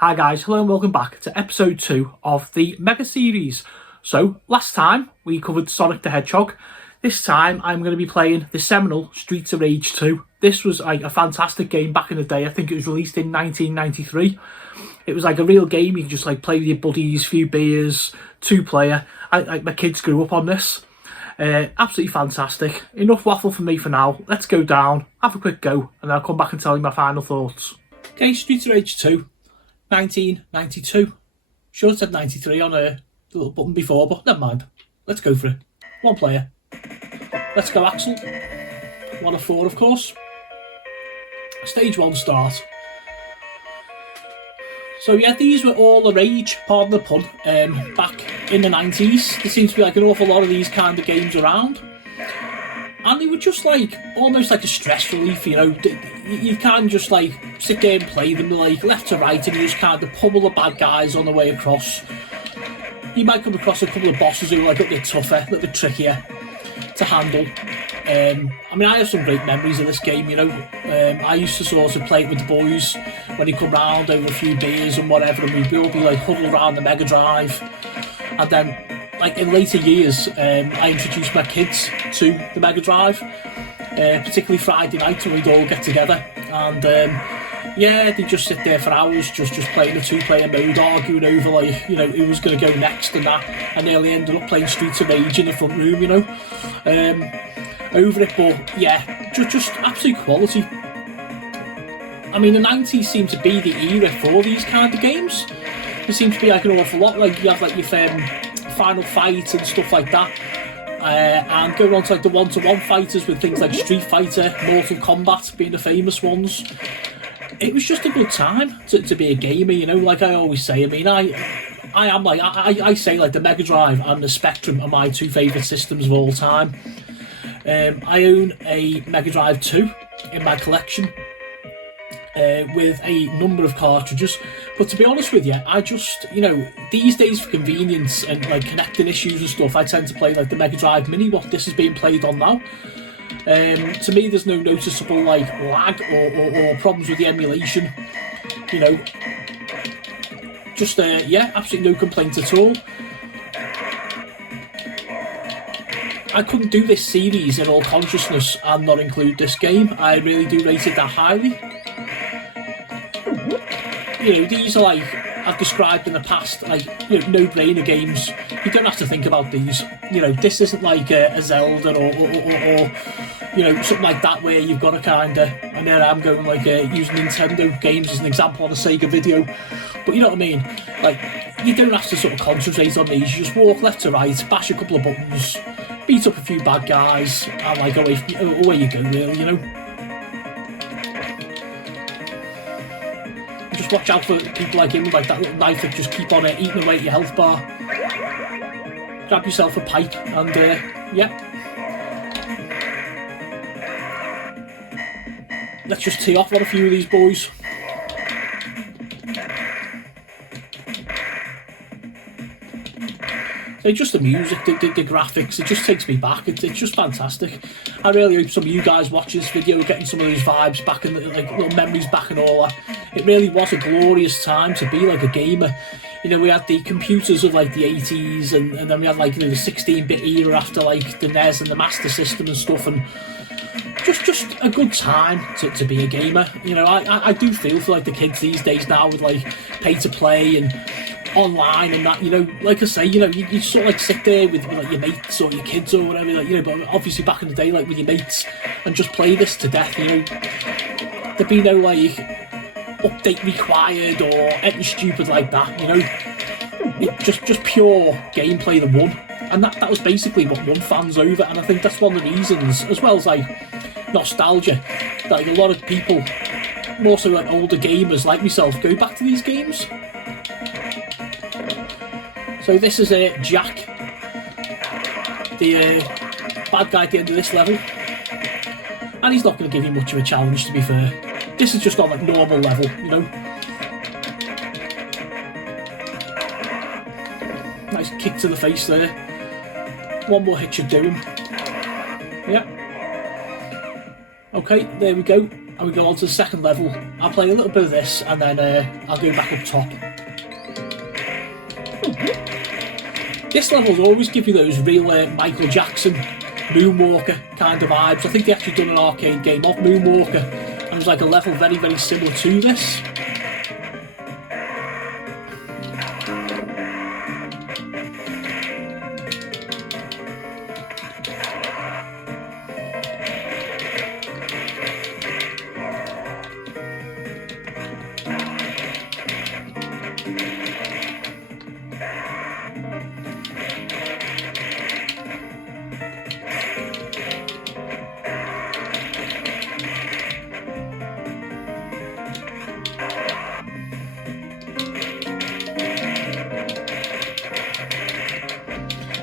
Hi guys, hello and welcome back to episode 2 of the Mega series. So, last time we covered Sonic the Hedgehog. This time I'm going to be playing the seminal Streets of Rage 2. This was like a fantastic game back in the day. I think it was released in 1993. It was like a real game. You could just like play with your buddies, few beers, 2-player. My kids grew up on this. Absolutely fantastic. Enough waffle for me for now. Let's go down, have a quick go, and I'll come back and tell you my final thoughts. Okay, Streets of Rage 2. 1992. Sure it said 93 on the little button before, but never mind. Let's go for it. One player. Let's go, Axel. 1 of 4, of course. Stage 1 start. So yeah, these were all the rage, pardon the pun, back in the 90s. There seems to be like an awful lot of these kind of games around. And they were just like, almost like a stress relief, you know. You can't just like sit there and play them like left to right and you just kind of pummel the bad guys on the way across. You might come across a couple of bosses who are like a bit tougher, a little bit trickier to handle. I mean, I have some great memories of this game, you know. I used to sort of play it with the boys when they come round over a few beers and whatever, and we'd all be like huddled around the Megadrive. And then, like in later years, I introduced my kids to the Megadrive, particularly Friday night when we'd all get together. And yeah, they'd just sit there for hours, just playing a 2-player mode, arguing over like, you know, who was going to go next and that. And nearly ended up playing Streets of Rage in the front room, you know. Over it, but yeah, just absolute quality. I mean, the 90s seemed to be the era for these kind of games. There seemed to be like an awful lot, like you have like your Final Fight and stuff like that, and going on to like the one-to-one fighters with things like Street Fighter, Mortal Kombat being the famous ones. It was just a good time to be a gamer, you know. Like I always say, I mean, I am like I say like the Mega Drive and the Spectrum are my 2 favourite systems of all time. I own a Mega Drive 2 in my collection with a number of cartridges, but to be honest with you, I just, you know, these days for convenience and like connecting issues and stuff, I tend to play like the Mega Drive Mini, what this is being played on now. To me, there's no noticeable like lag or problems with the emulation, you know. Just yeah, absolutely no complaints at all. I couldn't do this series in all consciousness and not include this game. I really do rate it that highly. You know, these are like, I've described in the past, like, you know, no-brainer games. You don't have to think about these. You know, this isn't like a Zelda or you know, something like that where you've got to kind of, and there I'm going like using Nintendo games as an example on a Sega video. But you know what I mean? Like, you don't have to sort of concentrate on these. You just walk left to right, bash a couple of buttons, beat up a few bad guys, and like away you go, really, you know. Just watch out for people like him with like that little knife that just keep on eating away at your health bar. Grab yourself a pipe and yeah. Let's just tee off on a few of these boys. So just the music, the graphics, it just takes me back. It's just fantastic. I really hope some of you guys watching this video are getting some of those vibes back and like little memories back and all that. It really was a glorious time to be like a gamer. You know, we had the computers of like the 80s and then we had like, you know, the 16-bit era after like the NES and the Master System and stuff, and just a good time to be a gamer. You know, I do feel for like the kids these days now with like pay to play and online and that, you know, like I say, you know, you sort of like sit there with like your mates or your kids or whatever, like, you know, but obviously back in the day, like with your mates, and just play this to death, you know. There'd be no like update required or anything stupid like that, you know. It just pure gameplay that won, and that was basically what won fans over. And I think that's one of the reasons, as well as like nostalgia, that like a lot of people, more so like older gamers like myself, go back to these games. So this is Jack, the bad guy at the end of this level, and he's not going to give you much of a challenge, to be fair. This is just on like normal level, you know. Nice kick to the face there. One more hit should do him. Yeah. Okay, there we go. and we go on to the second level. I'll play a little bit of this, and then I'll go back up top. This level will always give you those real Michael Jackson, Moonwalker kind of vibes. I think they actually done an arcade game of Moonwalker, and it was like a level very, very similar to this.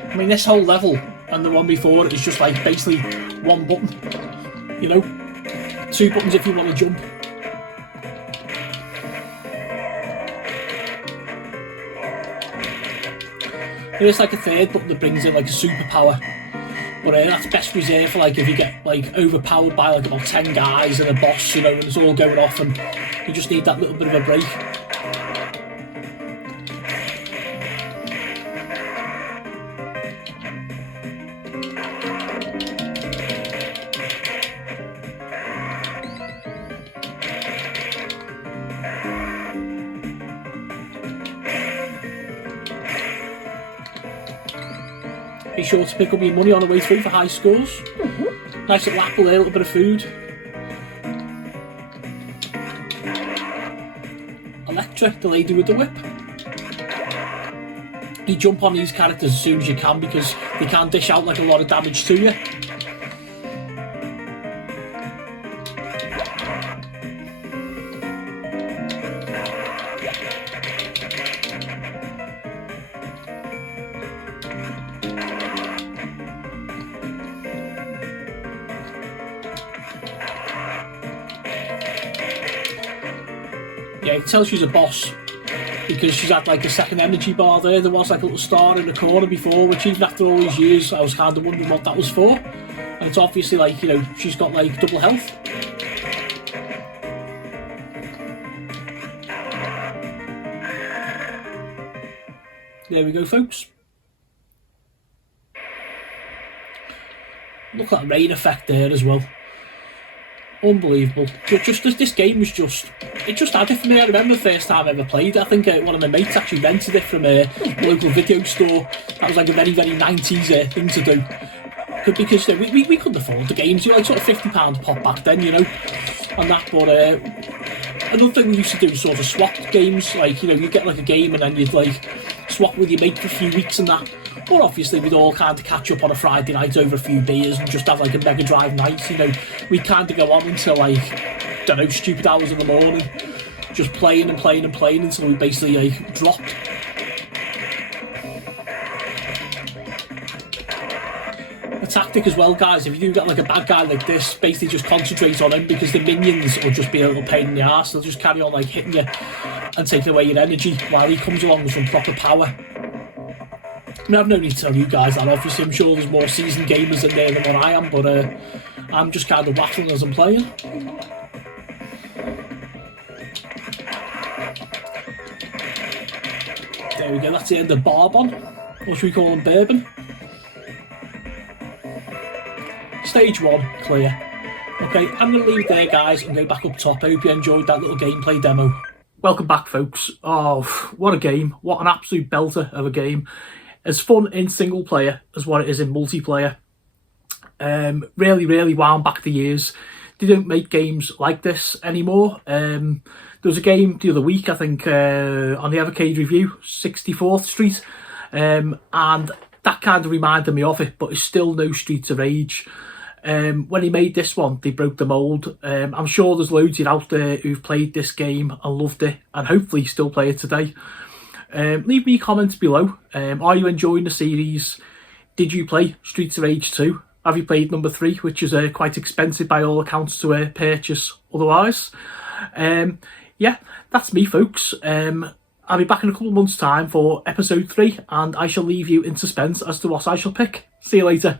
I mean, this whole level and the one before it is just like basically one button, you know, 2 buttons if you want to jump. There's like a third button that brings in like a superpower, but that's best reserved for like if you get like overpowered by like about 10 guys and a boss, you know, and it's all going off and you just need that little bit of a break. Be sure to pick up your money on the way through for high scores. Nice little apple there, a little bit of food. Electra, the lady with the whip. You jump on these characters as soon as you can because they can dish out like a lot of damage to you. Yeah, it tells she's a boss because she's had like a second energy bar there. There was like a little star in the corner before, which even after all these years I was kind of wondering what that was for. And it's obviously like, you know, she's got like double health. There we go, folks. Look at that rain effect there as well. Unbelievable. Just this game was just, it just had it for me. I remember the first time I ever played it. I think one of my mates actually rented it from a local video store. That was like a very, very 90s thing to do. Because you know, we couldn't afford the games. You know, like sort of £50 pop back then, you know, and that. But another thing we used to do was sort of swap games. Like, you know, you get like a game and then you'd like swap with your mate for a few weeks and that. Or obviously we'd all kind of catch up on a Friday night over a few beers and just have like a Megadrive night, you know. We'd kind of go on until like, don't know, stupid hours in the morning, just playing and playing and playing until we basically like dropped. A tactic as well, guys, if you do get like a bad guy like this, basically just concentrate on him because the minions will just be a little pain in the arse. They'll just carry on like hitting you and taking away your energy while he comes along with some proper power. I mean, I've no need to tell you guys that, obviously. I'm sure there's more seasoned gamers in there than what I am, but I'm just kind of waffling as I'm playing. There we go, that's the end of Barbon. What should we call him, Bourbon? Stage 1, clear. Okay, I'm going to leave it there, guys, and go back up top. I hope you enjoyed that little gameplay demo. Welcome back, folks. Oh, what a game. What an absolute belter of a game. As fun in single player as what it is in multiplayer. Really, really wound back the years. They don't make games like this anymore. There was a game the other week, I think, on the Evercade review, 64th Street, and that kind of reminded me of it, but it's still no Streets of Rage. When he made this one, they broke the mould. I'm sure there's loads of you out there who've played this game and loved it, and hopefully still play it today. Leave me comments below. Are you enjoying the series? Did you play Streets of Rage 2? Have you played number 3, which is quite expensive by all accounts to purchase otherwise? Yeah, that's me, folks. I'll be back in a couple of months' time for episode 3, and I shall leave you in suspense as to what I shall pick. See you later.